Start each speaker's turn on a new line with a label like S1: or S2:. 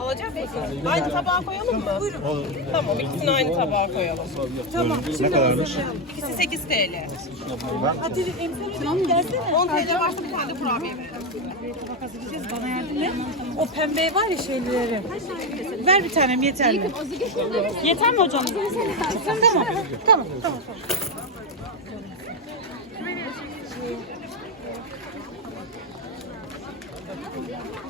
S1: Alacağım Aynı tabağa ya. koyalım mı? Tamam. Buyurun. O, tamam ikisini aynı tabağa koyalım.
S2: Tamam şimdi
S3: hazırlayalım.
S1: Şey. İkisi 8 TL.
S2: Tamam. Hadi emsal gelsene.
S1: 10 TL varsa tamam. bir tane de kurabiye verelim.
S2: Tamam. Bana yardım tamam. et. Tamam. Tamam. O pembe var ya şeyleri. Şey bir Ver bir tanem yeterli. İyi, bir tanem, Yeter mi hocam? Çıksın değil mi? Tamam tamam. Thank tamam. you. Tamam. Tamam. Tamam.